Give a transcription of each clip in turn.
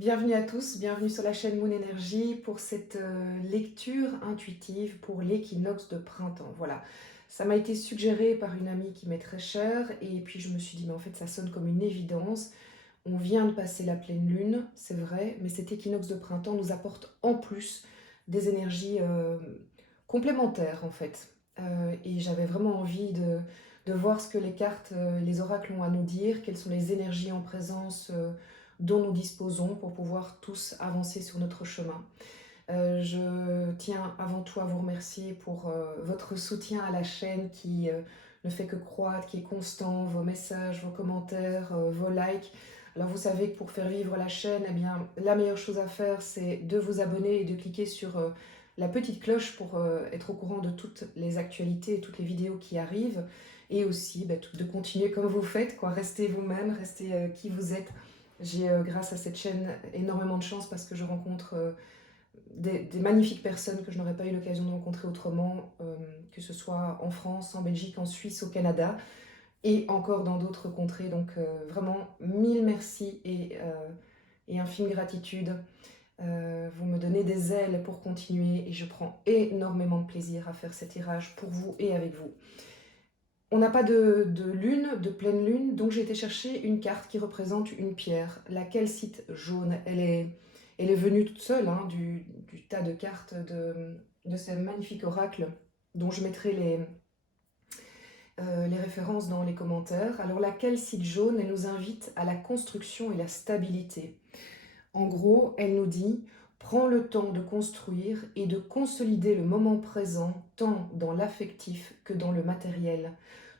Bienvenue à tous, bienvenue sur la chaîne Moon Energy pour cette lecture intuitive pour l'équinoxe de printemps. Voilà, ça m'a été suggéré par une amie qui m'est très chère et puis je me suis dit, mais en fait ça sonne comme une évidence. On vient de passer la pleine lune, c'est vrai, mais cet équinoxe de printemps nous apporte en plus des énergies complémentaires en fait. Et j'avais vraiment envie de voir ce que les cartes, les oracles ont à nous dire, quelles sont les énergies en présence dont nous disposons pour pouvoir tous avancer sur notre chemin. Je tiens avant tout à vous remercier pour votre soutien à la chaîne qui ne fait que croître, qui est constant, vos messages, vos commentaires, vos likes. Alors vous savez que pour faire vivre la chaîne, eh bien, la meilleure chose à faire, c'est de vous abonner et de cliquer sur la petite cloche pour être au courant de toutes les actualités et toutes les vidéos qui arrivent. Et aussi de continuer comme vous faites, quoi. Restez vous-même, restez qui vous êtes. J'ai, grâce à cette chaîne, énormément de chance parce que je rencontre des magnifiques personnes que je n'aurais pas eu l'occasion de rencontrer autrement, que ce soit en France, en Belgique, en Suisse, au Canada et encore dans d'autres contrées. Donc vraiment, mille merci et infime gratitude. Vous me donnez des ailes pour continuer et je prends énormément de plaisir à faire ces tirages pour vous et avec vous. On n'a pas de lune, de pleine lune, donc j'ai été chercher une carte qui représente une pierre, la calcite jaune. Elle est venue toute seule hein, du tas de cartes de ces magnifiques oracles dont je mettrai les références dans les commentaires. Alors la calcite jaune, elle nous invite à la construction et la stabilité. En gros, elle nous dit: prends le temps de construire et de consolider le moment présent, tant dans l'affectif que dans le matériel.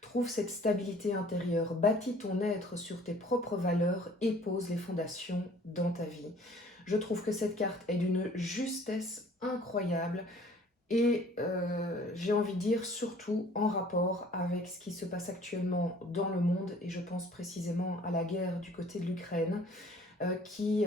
Trouve cette stabilité intérieure, bâtis ton être sur tes propres valeurs et pose les fondations dans ta vie. Je trouve que cette carte est d'une justesse incroyable et j'ai envie de dire surtout en rapport avec ce qui se passe actuellement dans le monde et je pense précisément à la guerre du côté de l'Ukraine qui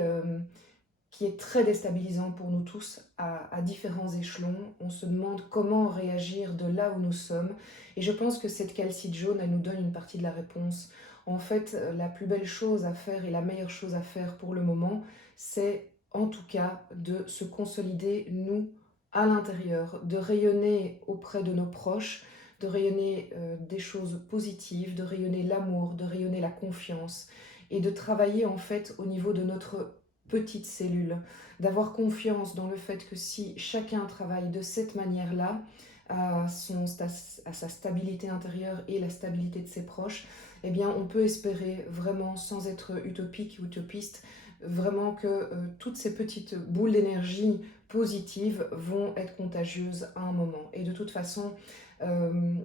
est très déstabilisant pour nous tous à différents échelons. On se demande comment réagir de là où nous sommes. Et je pense que cette calcite jaune, elle nous donne une partie de la réponse. En fait, la plus belle chose à faire et la meilleure chose à faire pour le moment, c'est en tout cas de se consolider, nous, à l'intérieur, de rayonner auprès de nos proches, de rayonner des choses positives, de rayonner l'amour, de rayonner la confiance et de travailler en fait au niveau de notre petite cellule, d'avoir confiance dans le fait que si chacun travaille de cette manière-là, à sa stabilité intérieure et la stabilité de ses proches, eh bien on peut espérer vraiment, sans être utopique ou utopiste, vraiment que toutes ces petites boules d'énergie positives vont être contagieuses à un moment. Et de toute façon, euh,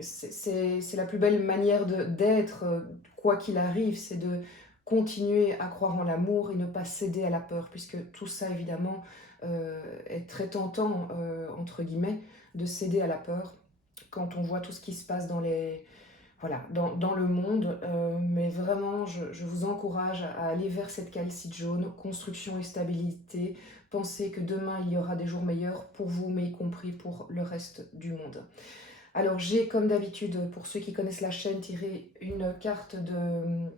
c'est la plus belle manière d'être, quoi qu'il arrive, c'est de continuer à croire en l'amour et ne pas céder à la peur, puisque tout ça, évidemment, est très tentant, entre guillemets, de céder à la peur quand on voit tout ce qui se passe voilà, dans le monde. Mais vraiment, je vous encourage à aller vers cette calcite jaune, construction et stabilité. Pensez que demain, il y aura des jours meilleurs pour vous, mais y compris pour le reste du monde. Alors j'ai comme d'habitude, pour ceux qui connaissent la chaîne, tiré une carte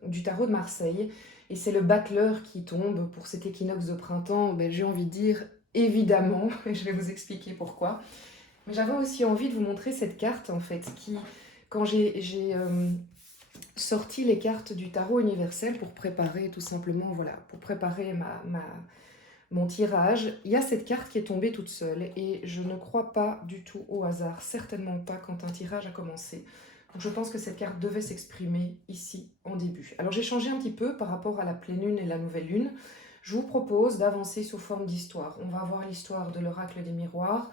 du tarot de Marseille. Et c'est le battleur qui tombe pour cet équinoxe de printemps. Ben, j'ai envie de dire évidemment, et je vais vous expliquer pourquoi. Mais j'avais aussi envie de vous montrer cette carte en fait, qui, quand j'ai sorti les cartes du tarot universel pour préparer tout simplement, voilà, pour préparer mon tirage, il y a cette carte qui est tombée toute seule et je ne crois pas du tout au hasard, certainement pas quand un tirage a commencé. Donc je pense que cette carte devait s'exprimer ici en début. Alors j'ai changé un petit peu par rapport à la pleine lune et la nouvelle lune. Je vous propose d'avancer sous forme d'histoire. On va avoir l'histoire de l'oracle des miroirs,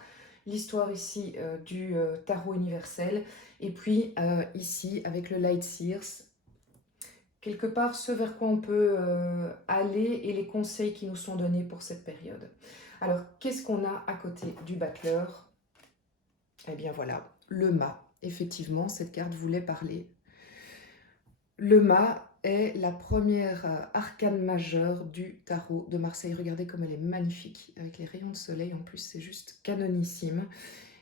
l'histoire ici du tarot universel et puis ici avec le Light Seers, quelque part ce vers quoi on peut aller et les conseils qui nous sont donnés pour cette période. Alors, qu'est-ce qu'on a à côté du battleur? Eh bien voilà, le mât. Effectivement, cette carte voulait parler. Le mât est la première arcane majeure du tarot de Marseille. Regardez comme elle est magnifique, avec les rayons de soleil en plus, c'est juste canonissime.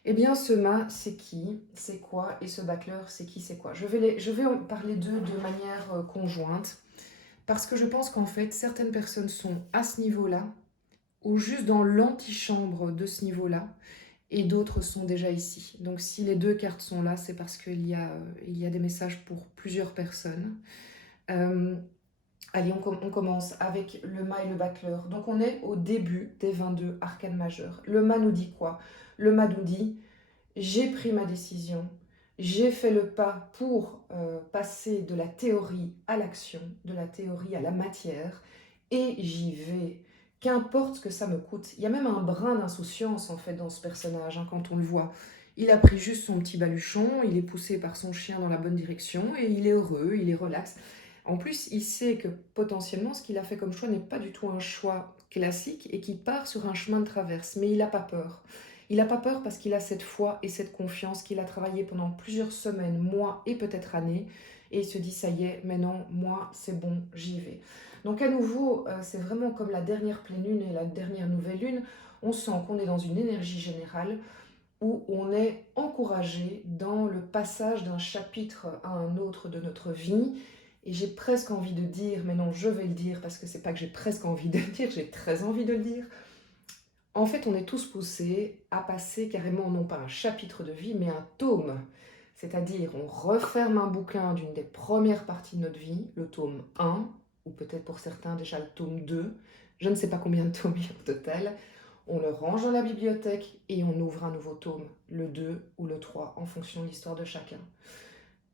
Eh bien, ce mât, c'est qui? C'est quoi? Et ce battleur, c'est qui? C'est quoi? Je vais en parler d'eux de manière conjointe. Parce que je pense qu'en fait, certaines personnes sont à ce niveau-là, ou juste dans l'antichambre de ce niveau-là, et d'autres sont déjà ici. Donc si les deux cartes sont là, c'est parce il y a des messages pour plusieurs personnes. Euh, Allez, on commence avec le mât et le battleur. Donc on est au début des 22 arcanes majeures. Le mât nous dit quoi? Le mât nous dit, j'ai pris ma décision, j'ai fait le pas pour passer de la théorie à l'action, de la théorie à la matière, et j'y vais. Qu'importe ce que ça me coûte. Il y a même un brin d'insouciance en fait dans ce personnage hein, quand on le voit. Il a pris juste son petit baluchon, il est poussé par son chien dans la bonne direction et il est heureux, il est relax. En plus, il sait que potentiellement ce qu'il a fait comme choix n'est pas du tout un choix classique et qu'il part sur un chemin de traverse, mais il n'a pas peur. Il n'a pas peur parce qu'il a cette foi et cette confiance qu'il a travaillé pendant plusieurs semaines, mois et peut-être années. Et il se dit, ça y est, maintenant, moi, c'est bon, j'y vais. Donc à nouveau, c'est vraiment comme la dernière pleine lune et la dernière nouvelle lune. On sent qu'on est dans une énergie générale où on est encouragé dans le passage d'un chapitre à un autre de notre vie. Et j'ai presque envie de dire, mais non, je vais le dire parce que c'est pas que j'ai presque envie de le dire, j'ai très envie de le dire. En fait, on est tous poussés à passer carrément, non pas un chapitre de vie, mais un tome. C'est-à-dire, on referme un bouquin d'une des premières parties de notre vie, le tome 1, ou peut-être pour certains déjà le tome 2. Je ne sais pas combien de tomes il y a au total. On le range dans la bibliothèque et on ouvre un nouveau tome, le 2 ou le 3, en fonction de l'histoire de chacun.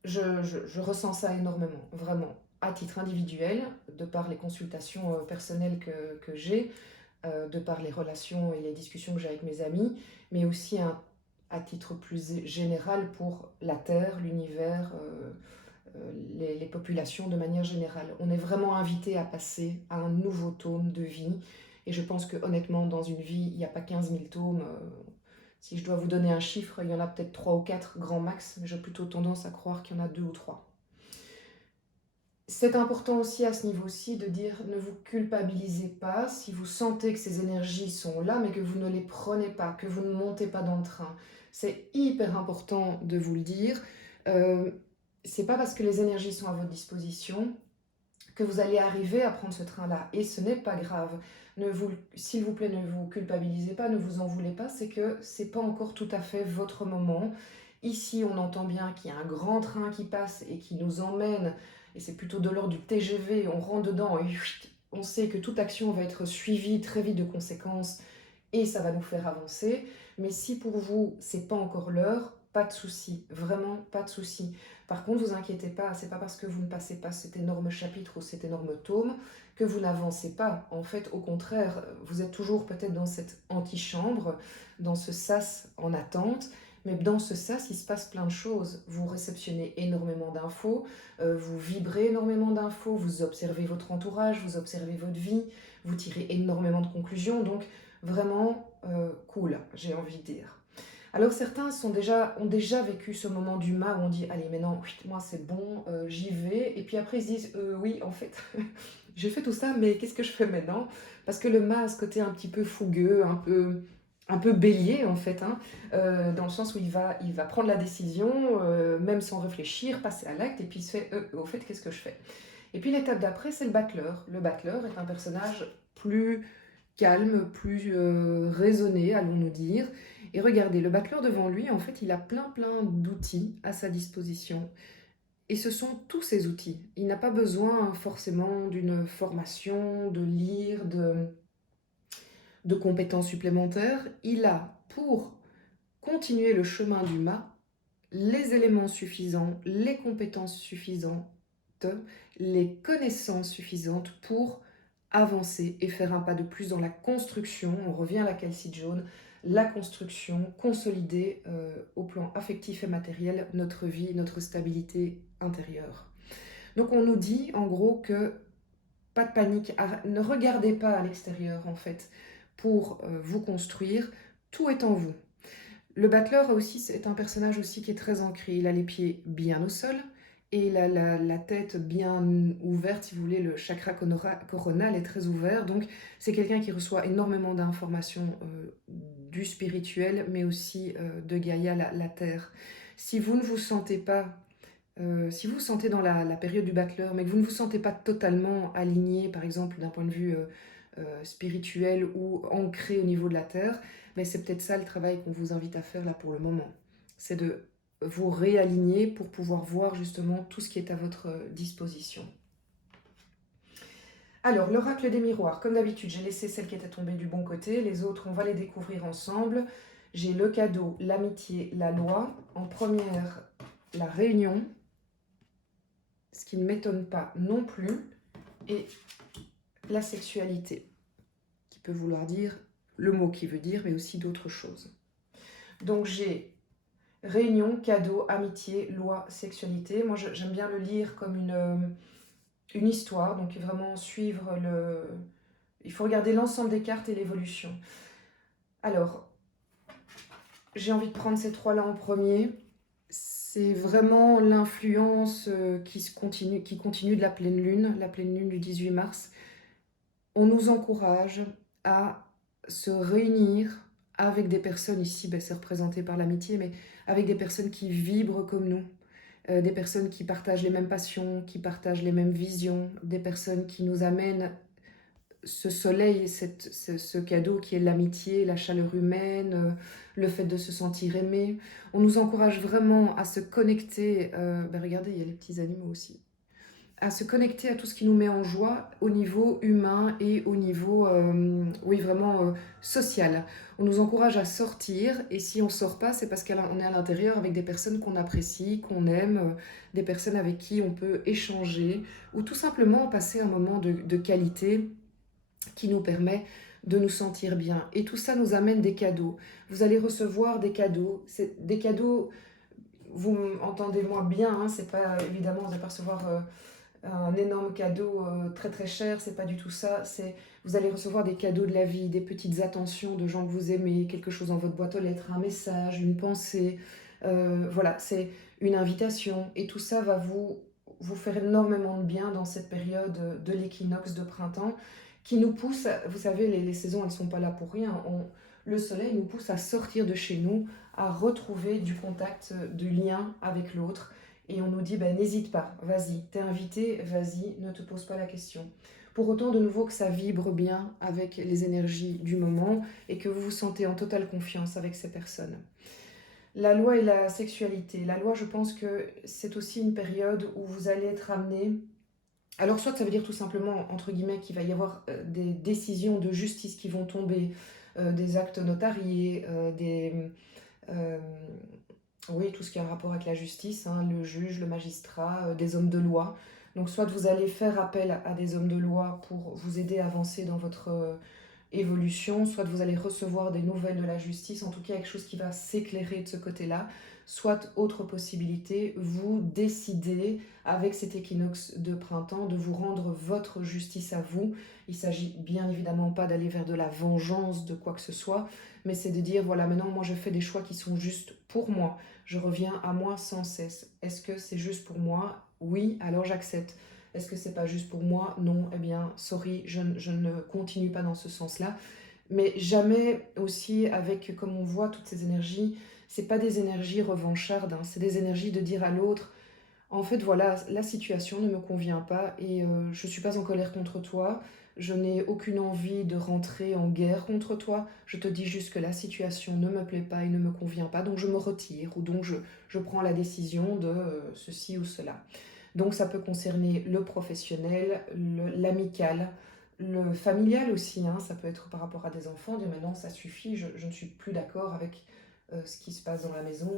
Je ressens ça énormément, vraiment, à titre individuel, de par les consultations personnelles que j'ai, de par les relations et les discussions que j'ai avec mes amis, mais aussi à titre plus général pour la Terre, l'univers, les populations de manière générale. On est vraiment invité à passer à un nouveau tome de vie. Et je pense que honnêtement, dans une vie, il n'y a pas 15 000 tomes. Si je dois vous donner un chiffre, il y en a peut-être 3 ou 4 grand max, mais j'ai plutôt tendance à croire qu'il y en a 2 ou 3. C'est important aussi à ce niveau-ci de dire ne vous culpabilisez pas si vous sentez que ces énergies sont là, mais que vous ne les prenez pas, que vous ne montez pas dans le train. C'est hyper important de vous le dire. Euh, c'est pas parce que les énergies sont à votre disposition que vous allez arriver à prendre ce train-là. Et ce n'est pas grave. S'il vous plaît, ne vous culpabilisez pas, ne vous en voulez pas, c'est que c'est pas encore tout à fait votre moment. Ici, on entend bien qu'il y a un grand train qui passe et qui nous emmène, et c'est plutôt de l'ordre du TGV, on rentre dedans et on sait que toute action va être suivie très vite de conséquences et ça va nous faire avancer. Mais si pour vous, c'est pas encore l'heure, pas de souci, vraiment pas de souci. Par contre, vous inquiétez pas, c'est pas parce que vous ne passez pas cet énorme chapitre ou cet énorme tome que vous n'avancez pas. En fait, au contraire, vous êtes toujours peut-être dans cette antichambre, dans ce sas en attente, mais dans ce sas, il se passe plein de choses. Vous réceptionnez énormément d'infos, vous vibrez énormément d'infos, vous observez votre entourage, vous observez votre vie, vous tirez énormément de conclusions, donc vraiment cool, j'ai envie de dire. Alors certains ont déjà vécu ce moment du mât où on dit allez maintenant moi c'est bon, j'y vais, et puis après ils se disent oui en fait j'ai fait tout ça mais qu'est-ce que je fais maintenant? Parce que le mât a ce côté un petit peu fougueux, un peu bélier en fait, hein, dans le sens où il va prendre la décision, même sans réfléchir, passer à l'acte, et puis il se fait au fait qu'est-ce que je fais? Et puis l'étape d'après c'est le battleur. Le battleur est un personnage plus calme, plus raisonné, allons-nous dire. Et regardez, le battleur devant lui, en fait, il a plein d'outils à sa disposition. Et ce sont tous ces outils. Il n'a pas besoin forcément d'une formation, de lire, de compétences supplémentaires. Il a, pour continuer le chemin du mât, les éléments suffisants, les compétences suffisantes, les connaissances suffisantes pour avancer et faire un pas de plus dans la construction. On revient à la calcite jaune, la construction, consolider au plan affectif et matériel notre vie, notre stabilité intérieure. Donc on nous dit en gros que pas de panique, ne regardez pas à l'extérieur en fait pour vous construire, tout est en vous. Le battleur est un personnage aussi qui est très ancré. Il a les pieds bien au sol et il a la tête bien ouverte, si vous voulez. Le chakra coronal est très ouvert. Donc, c'est quelqu'un qui reçoit énormément d'informations du spirituel, mais aussi de Gaïa, la terre. Si vous ne vous sentez pas Si vous vous sentez dans la période du battleur, mais que vous ne vous sentez pas totalement aligné, par exemple d'un point de vue spirituel ou ancré au niveau de la terre, mais c'est peut-être ça le travail qu'on vous invite à faire là pour le moment. C'est de vous réaligner pour pouvoir voir justement tout ce qui est à votre disposition. Alors, l'oracle des miroirs, comme d'habitude, j'ai laissé celle qui était tombée du bon côté. Les autres, on va les découvrir ensemble. J'ai le cadeau, l'amitié, la loi. En première, la réunion, ce qui ne m'étonne pas non plus. Et la sexualité, qui peut vouloir dire le mot qui veut dire, mais aussi d'autres choses. Donc, j'ai réunion, cadeau, amitié, loi, sexualité. Moi, j'aime bien le lire comme une histoire, donc vraiment suivre le... Il faut regarder l'ensemble des cartes et l'évolution. Alors, j'ai envie de prendre ces trois-là en premier. C'est vraiment l'influence qui continue de la pleine lune du 18 mars. On nous encourage à se réunir avec des personnes, ici c'est représenté par l'amitié, mais avec des personnes qui vibrent comme nous, des personnes qui partagent les mêmes passions, qui partagent les mêmes visions, des personnes qui nous amènent ce soleil, ce cadeau qui est l'amitié, la chaleur humaine, le fait de se sentir aimé. On nous encourage vraiment à se connecter, regardez, il y a les petits animaux aussi, à se connecter à tout ce qui nous met en joie au niveau humain et au niveau, oui, vraiment social. On nous encourage à sortir et si on ne sort pas, c'est parce qu'on est à l'intérieur avec des personnes qu'on apprécie, qu'on aime, des personnes avec qui on peut échanger ou tout simplement passer un moment de qualité qui nous permet de nous sentir bien. Et tout ça nous amène des cadeaux. Vous allez recevoir des cadeaux. C'est des cadeaux, vous entendez-moi bien, hein, c'est pas évidemment, vous allez pas recevoir un énorme cadeau très très cher, c'est pas du tout ça. C'est vous allez recevoir des cadeaux de la vie, des petites attentions de gens que vous aimez, quelque chose dans votre boîte aux lettres, un message, une pensée. Voilà, c'est une invitation. Et tout ça va vous faire énormément de bien dans cette période de l'équinoxe de printemps qui nous pousse, vous savez, les saisons, elles ne sont pas là pour rien. Le soleil nous pousse à sortir de chez nous, à retrouver du contact, du lien avec l'autre. Et on nous dit, ben, n'hésite pas, vas-y, t'es invité, vas-y, ne te pose pas la question. Pour autant, de nouveau, que ça vibre bien avec les énergies du moment et que vous vous sentez en totale confiance avec ces personnes. La loi et la sexualité. La loi, je pense que c'est aussi une période où vous allez être amené. Alors, soit ça veut dire tout simplement, entre guillemets, qu'il va y avoir des décisions de justice qui vont tomber, des actes notariés, euh, oui, tout ce qui a un rapport avec la justice, hein, le juge, le magistrat, des hommes de loi. Donc, soit vous allez faire appel à des hommes de loi pour vous aider à avancer dans votre évolution, soit vous allez recevoir des nouvelles de la justice, en tout cas quelque chose qui va s'éclairer de ce côté-là, soit autre possibilité, vous décidez avec cet équinoxe de printemps de vous rendre votre justice à vous. Il s'agit bien évidemment pas d'aller vers de la vengeance de quoi que ce soit, mais c'est de dire voilà, maintenant moi je fais des choix qui sont justes pour moi, je reviens à moi sans cesse. Est-ce que c'est juste pour moi? Oui, alors j'accepte. Est-ce que c'est pas juste pour moi? Non, eh bien, sorry, je ne continue pas dans ce sens-là. Mais jamais aussi avec, comme on voit, toutes ces énergies, c'est pas des énergies revanchardes, hein, c'est des énergies de dire à l'autre, en fait, voilà, la situation ne me convient pas et je suis pas en colère contre toi, je n'ai aucune envie de rentrer en guerre contre toi, je te dis juste que la situation ne me plaît pas et ne me convient pas, donc je me retire ou donc je prends la décision de ceci ou cela. Donc ça peut concerner le professionnel, l'amical, le familial aussi, hein, ça peut être par rapport à des enfants, dire maintenant ça suffit, je ne suis plus d'accord avec ce qui se passe dans la maison,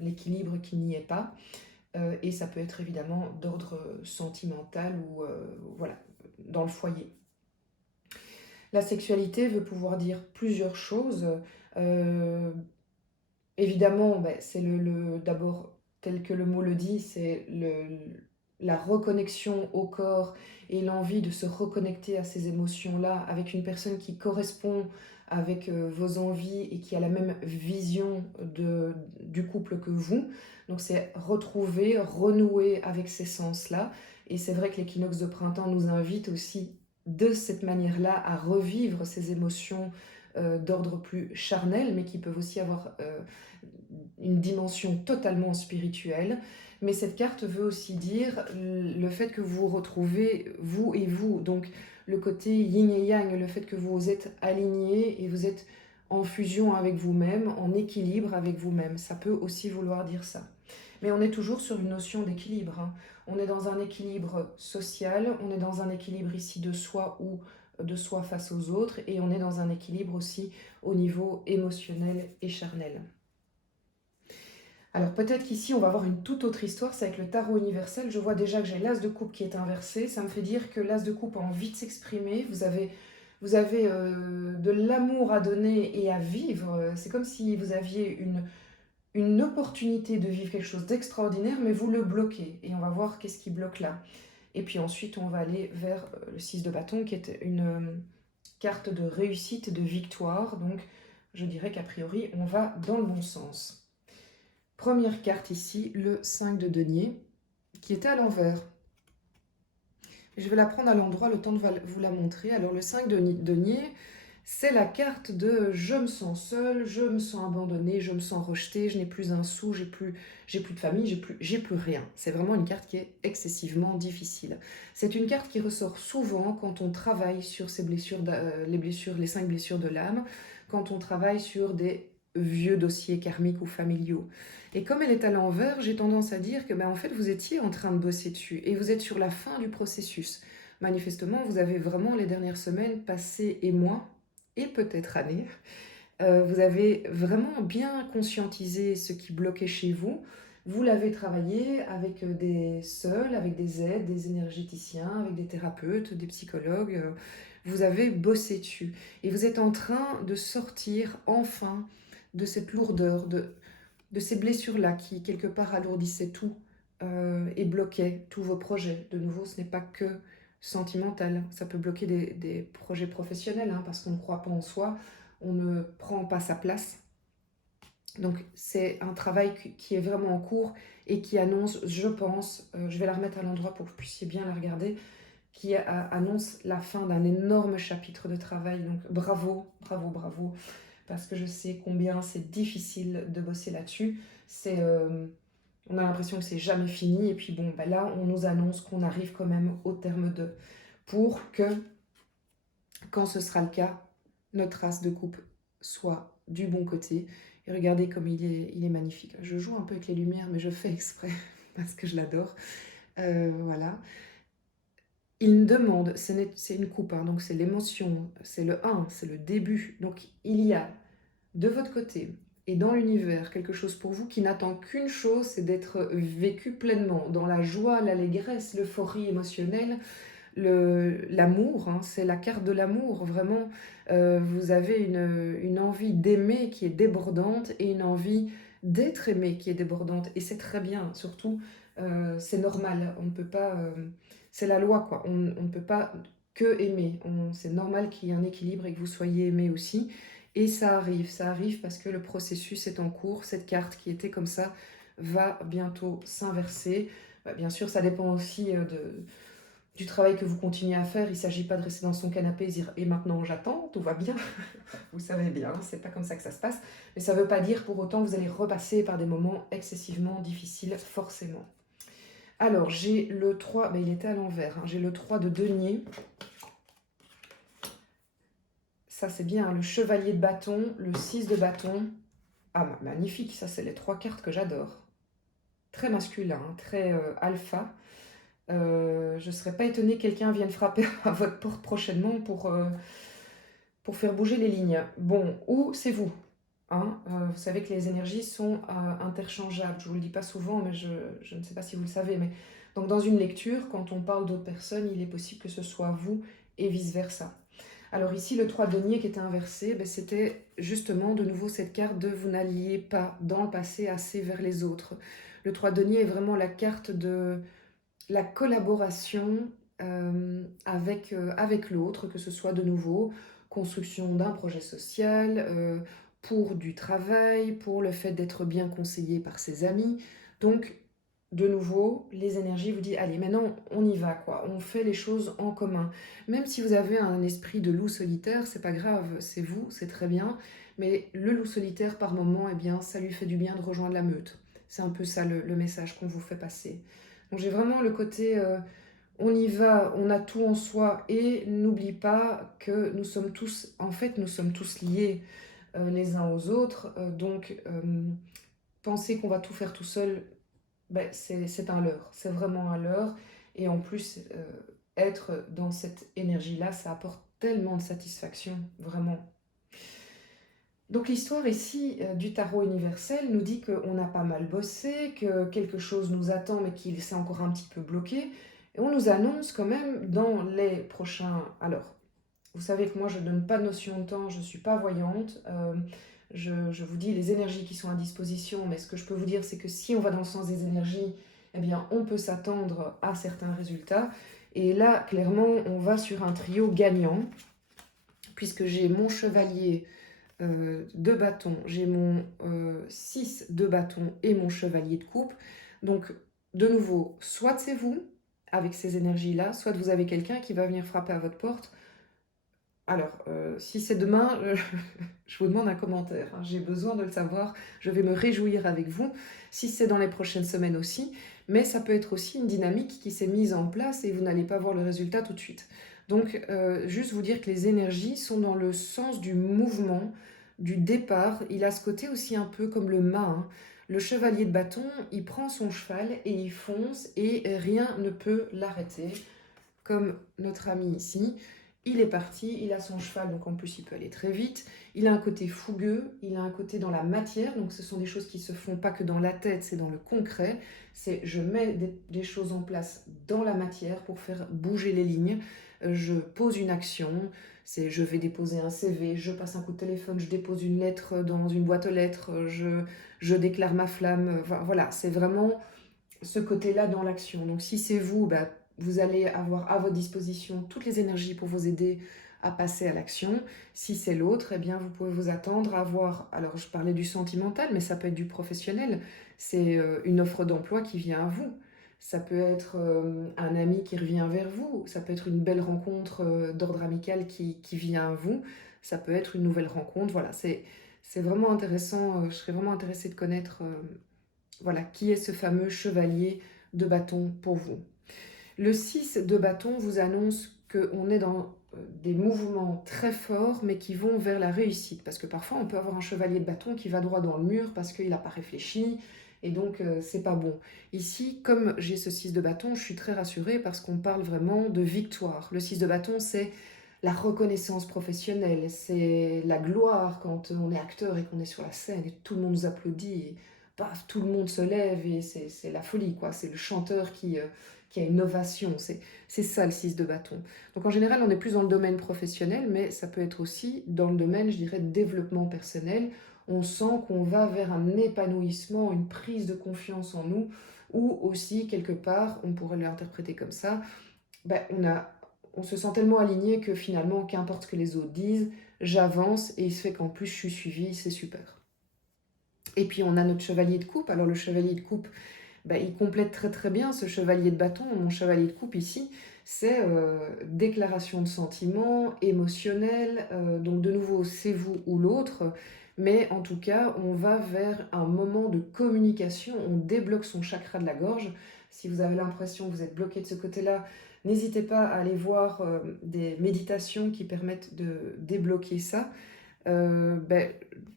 l'équilibre qui n'y est pas. Et ça peut être évidemment d'ordre sentimental ou voilà, dans le foyer. La sexualité veut pouvoir dire plusieurs choses. Euh, Évidemment, ben, c'est d'abord, tel que le mot le dit, c'est la reconnexion au corps et l'envie de se reconnecter à ces émotions-là avec une personne qui correspond avec vos envies et qui a la même vision du couple que vous. Donc c'est retrouver, renouer avec ces sens-là. Et c'est vrai que l'équinoxe de printemps nous invite aussi de cette manière-là à revivre ces émotions d'ordre plus charnel, mais qui peuvent aussi avoir une dimension totalement spirituelle. Mais cette carte veut aussi dire le fait que vous vous retrouvez, vous et vous, donc le côté yin et yang, le fait que vous êtes alignés et vous êtes en fusion avec vous-même, en équilibre avec vous-même. Ça peut aussi vouloir dire ça. Mais on est toujours sur une notion d'équilibre, hein. On est dans un équilibre social, on est dans un équilibre ici de soi ou de soi face aux autres, et on est dans un équilibre aussi au niveau émotionnel et charnel. Alors peut-être qu'ici on va avoir une toute autre histoire, c'est avec le tarot universel. Je vois déjà que j'ai l'as de coupe qui est inversé, ça me fait dire que l'as de coupe a envie de s'exprimer, vous avez de l'amour à donner et à vivre. C'est comme si vous aviez une opportunité de vivre quelque chose d'extraordinaire, mais vous le bloquez. Et on va voir qu'est-ce qui bloque là. Et puis ensuite, on va aller vers le 6 de bâton, qui est une carte de réussite, de victoire. Donc, je dirais qu'a priori, on va dans le bon sens. Première carte ici, le 5 de denier, qui est à l'envers. Je vais la prendre à l'endroit, le temps de vous la montrer. Alors, le 5 de denier, c'est la carte de je me sens seule, je me sens abandonnée, je me sens rejetée, je n'ai plus un sou, j'ai plus de famille, j'ai plus rien. C'est vraiment une carte qui est excessivement difficile. C'est une carte qui ressort souvent quand on travaille sur ces blessures, les 5 blessures de l'âme, quand on travaille sur des vieux dossiers karmiques ou familiaux. Et comme elle est à l'envers, j'ai tendance à dire que en fait vous étiez en train de bosser dessus et vous êtes sur la fin du processus. Manifestement, vous avez vraiment les dernières semaines passées et mois et peut-être années, vous avez vraiment bien conscientisé ce qui bloquait chez vous. Vous l'avez travaillé avec des seuls, avec des aides, des énergéticiens, avec des thérapeutes, des psychologues. Vous avez bossé dessus. Et vous êtes en train de sortir enfin de cette lourdeur, de ces blessures-là qui, quelque part, alourdissaient tout et bloquaient tous vos projets. De nouveau, ce n'est pas que sentimental. Ça peut bloquer des projets professionnels, hein, parce qu'on ne croit pas en soi, on ne prend pas sa place. Donc c'est un travail qui est vraiment en cours et qui annonce, je pense, je vais la remettre à l'endroit pour que vous puissiez bien la regarder, qui annonce la fin d'un énorme chapitre de travail. Donc bravo, bravo, bravo, parce que je sais combien c'est difficile de bosser là-dessus. On a l'impression que c'est jamais fini, et puis bon, là on nous annonce qu'on arrive quand même au terme de, pour que, quand ce sera le cas, notre as de coupe soit du bon côté. Et regardez comme il est magnifique. Je joue un peu avec les lumières, mais je fais exprès parce que je l'adore. Voilà. Il demande, c'est une coupe, hein, donc c'est l'émotion, c'est le 1, c'est le début. Donc il y a de votre côté et dans l'univers quelque chose pour vous qui n'attend qu'une chose, c'est d'être vécu pleinement, dans la joie, l'allégresse, l'euphorie émotionnelle, l'amour, hein, c'est la carte de l'amour, vraiment. Vous avez une envie d'aimer qui est débordante et une envie d'être aimé qui est débordante. Et c'est très bien, surtout, c'est normal. On ne peut pas... c'est la loi, quoi. On ne peut pas que aimer. C'est normal qu'il y ait un équilibre et que vous soyez aimé aussi. Et ça arrive parce que le processus est en cours. Cette carte qui était comme ça va bientôt s'inverser. Bien sûr, ça dépend aussi du travail que vous continuez à faire. Il ne s'agit pas de rester dans son canapé et dire et maintenant j'attends, tout va bien. Vous savez bien, c'est pas comme ça que ça se passe. Mais ça ne veut pas dire pour autant que vous allez repasser par des moments excessivement difficiles, forcément. Alors, j'ai le 3, il était à l'envers, hein. J'ai le 3 de denier. Ça, c'est bien, hein, le chevalier de bâton, le 6 de bâton. Ah, magnifique, ça, c'est les 3 cartes que j'adore. Très masculin, hein, très alpha. Je ne serais pas étonnée que quelqu'un vienne frapper à votre porte prochainement pour faire bouger les lignes. Bon, ou c'est vous. Hein, vous savez que les énergies sont interchangeables. Je ne vous le dis pas souvent, mais je ne sais pas si vous le savez. Mais donc dans une lecture, quand on parle d'autres personnes, il est possible que ce soit vous et vice-versa. Alors ici, le 3 de denier qui était inversé, c'était justement de nouveau cette carte de vous n'alliez pas dans le passé assez vers les autres. Le 3 de denier est vraiment la carte de la collaboration avec l'autre, que ce soit de nouveau construction d'un projet social, pour du travail, pour le fait d'être bien conseillé par ses amis. Donc, de nouveau, les énergies vous disent: «Allez, maintenant, on y va, quoi. On fait les choses en commun». Même si vous avez un esprit de loup solitaire, c'est pas grave, c'est vous, c'est très bien. Mais le loup solitaire, par moment, eh bien, ça lui fait du bien de rejoindre la meute. C'est un peu ça le message qu'on vous fait passer. Donc j'ai vraiment le côté, on y va, on a tout en soi et n'oublie pas que nous sommes tous en fait, nous sommes tous liés, les uns aux autres, donc penser qu'on va tout faire tout seul, beh, c'est un leurre, c'est vraiment un leurre et en plus, être dans cette énergie-là, ça apporte tellement de satisfaction, vraiment. Donc l'histoire ici, du tarot universel nous dit qu'on a pas mal bossé, que quelque chose nous attend mais qu'il s'est encore un petit peu bloqué et on nous annonce quand même dans les prochains alors, vous savez que moi je donne pas de notion de temps, je suis pas voyante, je vous dis les énergies qui sont à disposition, mais ce que je peux vous dire, c'est que si on va dans le sens des énergies, eh bien on peut s'attendre à certains résultats et là, clairement, on va sur un trio gagnant puisque j'ai mon chevalier de bâton, j'ai mon 6 de bâton et mon chevalier de coupe. Donc, de nouveau, soit c'est vous, avec ces énergies-là, soit vous avez quelqu'un qui va venir frapper à votre porte. Alors, si c'est demain, je vous demande un commentaire, hein, j'ai besoin de le savoir, je vais me réjouir avec vous. Si c'est dans les prochaines semaines aussi, mais ça peut être aussi une dynamique qui s'est mise en place et vous n'allez pas voir le résultat tout de suite. Donc, juste vous dire que les énergies sont dans le sens du mouvement, du départ. Il a ce côté aussi un peu comme le mât, hein. Le chevalier de bâton, il prend son cheval et il fonce et rien ne peut l'arrêter, comme notre ami ici. Il est parti, il a son cheval, donc en plus il peut aller très vite. Il a un côté fougueux, il a un côté dans la matière, donc ce sont des choses qui se font pas que dans la tête, c'est dans le concret. C'est je mets des choses en place dans la matière pour faire bouger les lignes. Je pose une action, c'est je vais déposer un CV, je passe un coup de téléphone, je dépose une lettre dans une boîte aux lettres, je déclare ma flamme. Voilà, c'est vraiment ce côté-là dans l'action. Donc si c'est vous, bah, vous allez avoir à votre disposition toutes les énergies pour vous aider à passer à l'action. Si c'est l'autre, eh bien vous pouvez vous attendre à avoir, alors je parlais du sentimental, mais ça peut être du professionnel, c'est une offre d'emploi qui vient à vous. Ça peut être un ami qui revient vers vous, ça peut être une belle rencontre d'ordre amical qui vient à vous, ça peut être une nouvelle rencontre, voilà, c'est vraiment intéressant, je serais vraiment intéressée de connaître voilà, qui est ce fameux chevalier de bâton pour vous. Le 6 de bâton vous annonce qu'on est dans des mouvements très forts, mais qui vont vers la réussite. Parce que parfois, on peut avoir un chevalier de bâton qui va droit dans le mur parce qu'il n'a pas réfléchi, et donc c'est pas bon. Ici, comme j'ai ce 6 de bâton, je suis très rassurée parce qu'on parle vraiment de victoire. Le 6 de bâton, c'est la reconnaissance professionnelle, c'est la gloire quand on est acteur et qu'on est sur la scène et tout le monde nous applaudit, et paf, tout le monde se lève et c'est la folie, quoi. C'est le chanteur qui a une ovation, c'est ça le 6 de bâton. Donc en général, on est plus dans le domaine professionnel, mais ça peut être aussi dans le domaine, je dirais, de développement personnel. On sent qu'on va vers un épanouissement, une prise de confiance en nous, ou aussi, quelque part, on pourrait l'interpréter comme ça, ben, on se sent tellement aligné que finalement, qu'importe ce que les autres disent, j'avance et il se fait qu'en plus je suis suivie, c'est super. Et puis on a notre chevalier de coupe. Alors le chevalier de coupe, bah, il complète très très bien ce chevalier de bâton. Mon chevalier de coupe ici, c'est déclaration de sentiments, émotionnel. Donc de nouveau, c'est vous ou l'autre. Mais en tout cas, on va vers un moment de communication. On débloque son chakra de la gorge. Si vous avez l'impression que vous êtes bloqué de ce côté-là, n'hésitez pas à aller voir des méditations qui permettent de débloquer ça. Ben,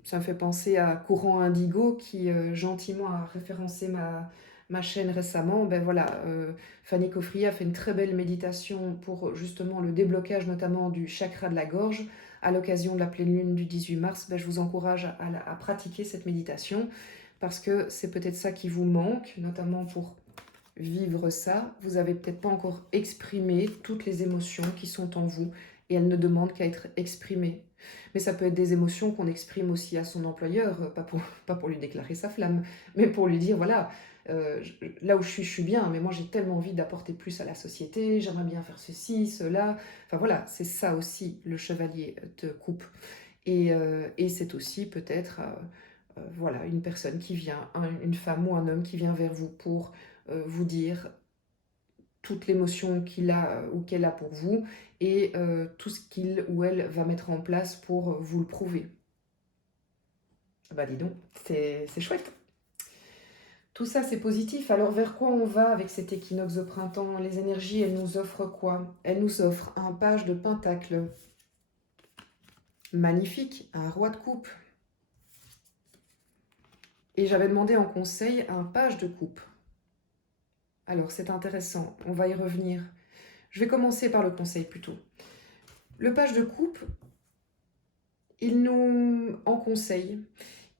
ça me fait penser à Courant Indigo qui gentiment a référencé ma chaîne récemment. Ben voilà, Fanny Coffrier a fait une très belle méditation pour justement le déblocage notamment du chakra de la gorge à l'occasion de la pleine lune du 18 mars. Ben, je vous encourage à pratiquer cette méditation parce que c'est peut-être ça qui vous manque, notamment pour vivre ça. Vous avez peut-être pas encore exprimé toutes les émotions qui sont en vous et elles ne demandent qu'à être exprimées. Mais ça peut être des émotions qu'on exprime aussi à son employeur, pas pour lui déclarer sa flamme, mais pour lui dire, voilà, là où je suis bien, mais moi j'ai tellement envie d'apporter plus à la société, j'aimerais bien faire ceci, cela. Enfin voilà, c'est ça aussi le chevalier de coupe. Et c'est aussi peut-être voilà, une personne qui vient, une femme ou un homme qui vient vers vous pour vous dire toute l'émotion qu'il a ou qu'elle a pour vous et tout ce qu'il ou elle va mettre en place pour vous le prouver. Bah dis donc, c'est chouette. Tout ça, c'est positif. Alors, vers quoi on va avec cet équinoxe de printemps? Les énergies, elles nous offrent quoi? Elles nous offrent un page de pentacle. Magnifique, un roi de coupe. Et j'avais demandé en conseil un page de coupe. Alors, c'est intéressant, on va y revenir. Je vais commencer par le conseil plutôt. Le page de coupe, il nous en conseille.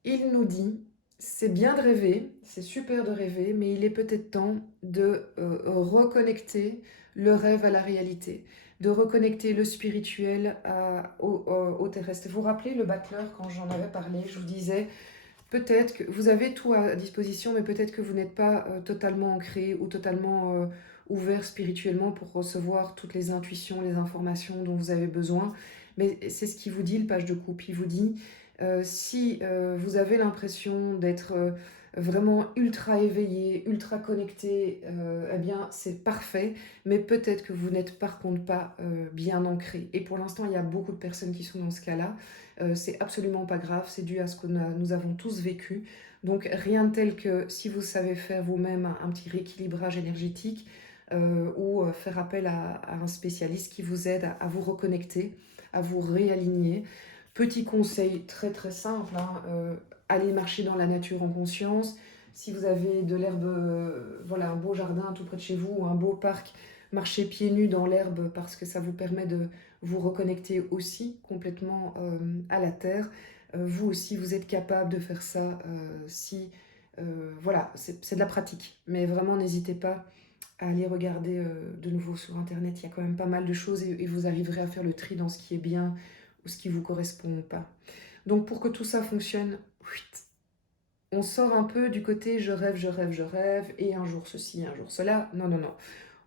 Il nous dit, c'est bien de rêver, c'est super de rêver, mais il est peut-être temps de reconnecter le rêve à la réalité, de reconnecter le spirituel au terrestre. Vous vous rappelez le battleur, quand j'en avais parlé, je vous disais, peut-être que vous avez tout à disposition, mais peut-être que vous n'êtes pas totalement ancré ou totalement ouvert spirituellement pour recevoir toutes les intuitions, les informations dont vous avez besoin. Mais c'est ce qu'il vous dit, le page de coupe. Il vous dit, si vous avez l'impression d'être vraiment ultra éveillé, ultra connecté, eh bien c'est parfait, mais peut-être que vous n'êtes par contre pas bien ancré. Et pour l'instant, il y a beaucoup de personnes qui sont dans ce cas-là. C'est absolument pas grave, c'est dû à ce que nous avons tous vécu. Donc rien de tel que si vous savez faire vous-même un petit rééquilibrage énergétique ou faire appel à un spécialiste qui vous aide à vous reconnecter, à vous réaligner. Petit conseil très très simple, hein, allez marcher dans la nature en conscience. Si vous avez de l'herbe, voilà, un beau jardin tout près de chez vous, ou un beau parc, marchez pieds nus dans l'herbe parce que ça vous permet de vous reconnecter aussi complètement à la terre. Vous aussi, vous êtes capable de faire ça si... voilà, c'est de la pratique. Mais vraiment, n'hésitez pas à aller regarder de nouveau sur Internet. Il y a quand même pas mal de choses et vous arriverez à faire le tri dans ce qui est bien ou ce qui vous correspond pas. Donc pour que tout ça fonctionne, on sort un peu du côté je rêve, je rêve, je rêve, et un jour ceci, un jour cela. Non, non, non.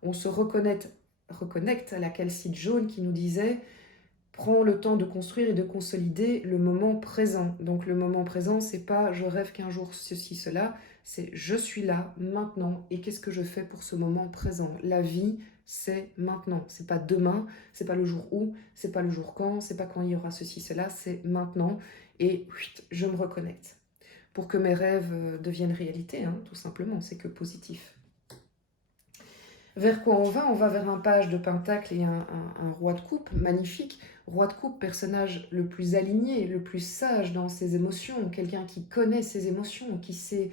On se reconnecte à la calcite jaune qui nous disait prends le temps de construire et de consolider le moment présent. Donc le moment présent, c'est pas je rêve qu'un jour ceci, cela, c'est je suis là, maintenant, et qu'est-ce que je fais pour ce moment présent? La vie, c'est maintenant. C'est pas demain, c'est pas le jour où, c'est pas le jour quand, c'est pas quand il y aura ceci, cela, c'est maintenant. Et je me reconnecte. Pour que mes rêves deviennent réalité, hein, tout simplement, c'est que positif. Vers quoi on va? On va vers un page de pentacle et un roi de coupe, magnifique. Roi de coupe, personnage le plus aligné, le plus sage dans ses émotions, quelqu'un qui connaît ses émotions, qui sait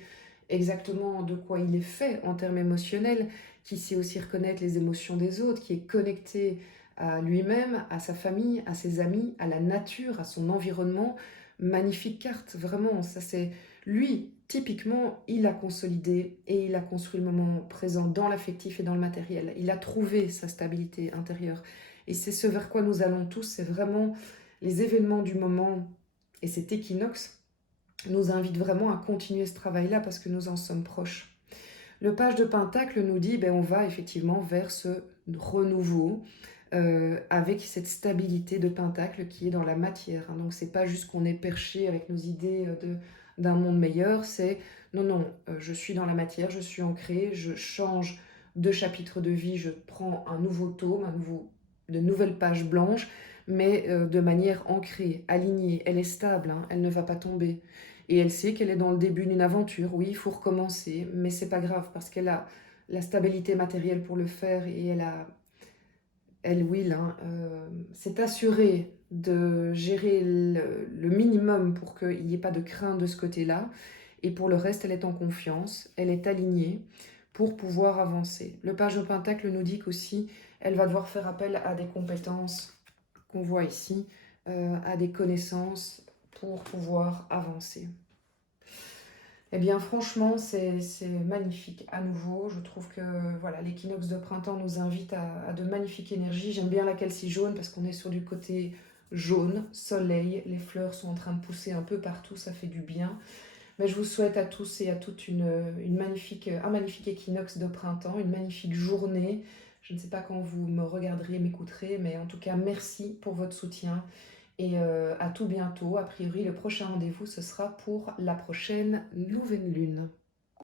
exactement de quoi il est fait en termes émotionnels, qui sait aussi reconnaître les émotions des autres, qui est connecté à lui-même, à sa famille, à ses amis, à la nature, à son environnement. Magnifique carte, vraiment, ça c'est lui, typiquement, il a consolidé et il a construit le moment présent dans l'affectif et dans le matériel. Il a trouvé sa stabilité intérieure. Et c'est ce vers quoi nous allons tous, c'est vraiment les événements du moment. Et cet équinoxe nous invite vraiment à continuer ce travail-là parce que nous en sommes proches. Le page de Pentacle nous dit, on va effectivement vers ce renouveau, avec cette stabilité de Pentacle qui est dans la matière. Hein. Donc c'est pas juste qu'on est perché avec nos idées d'un monde meilleur, c'est non, non, je suis dans la matière, je suis ancré, je change de chapitre de vie, je prends un nouveau tome, de nouvelles pages blanches, mais de manière ancrée, alignée, elle est stable, hein, elle ne va pas tomber. Et elle sait qu'elle est dans le début d'une aventure, oui, il faut recommencer, mais c'est pas grave parce qu'elle a la stabilité matérielle pour le faire et elle will, hein, s'est assurée de gérer le minimum pour qu'il n'y ait pas de crainte de ce côté-là. Et pour le reste, elle est en confiance, elle est alignée pour pouvoir avancer. Le page de Pentacle nous dit qu'aussi, elle va devoir faire appel à des compétences qu'on voit ici, à des connaissances pour pouvoir avancer. Eh bien, franchement, c'est magnifique. À nouveau, je trouve que voilà, l'équinoxe de printemps nous invite à de magnifiques énergies. J'aime bien la calcie jaune parce qu'on est sur du côté jaune, soleil. Les fleurs sont en train de pousser un peu partout, ça fait du bien. Mais je vous souhaite à tous et à toutes un magnifique équinoxe de printemps, une magnifique journée. Je ne sais pas quand vous me regarderez, m'écouterez, mais en tout cas, merci pour votre soutien. Et à tout bientôt. A priori, le prochain rendez-vous, ce sera pour la prochaine nouvelle lune.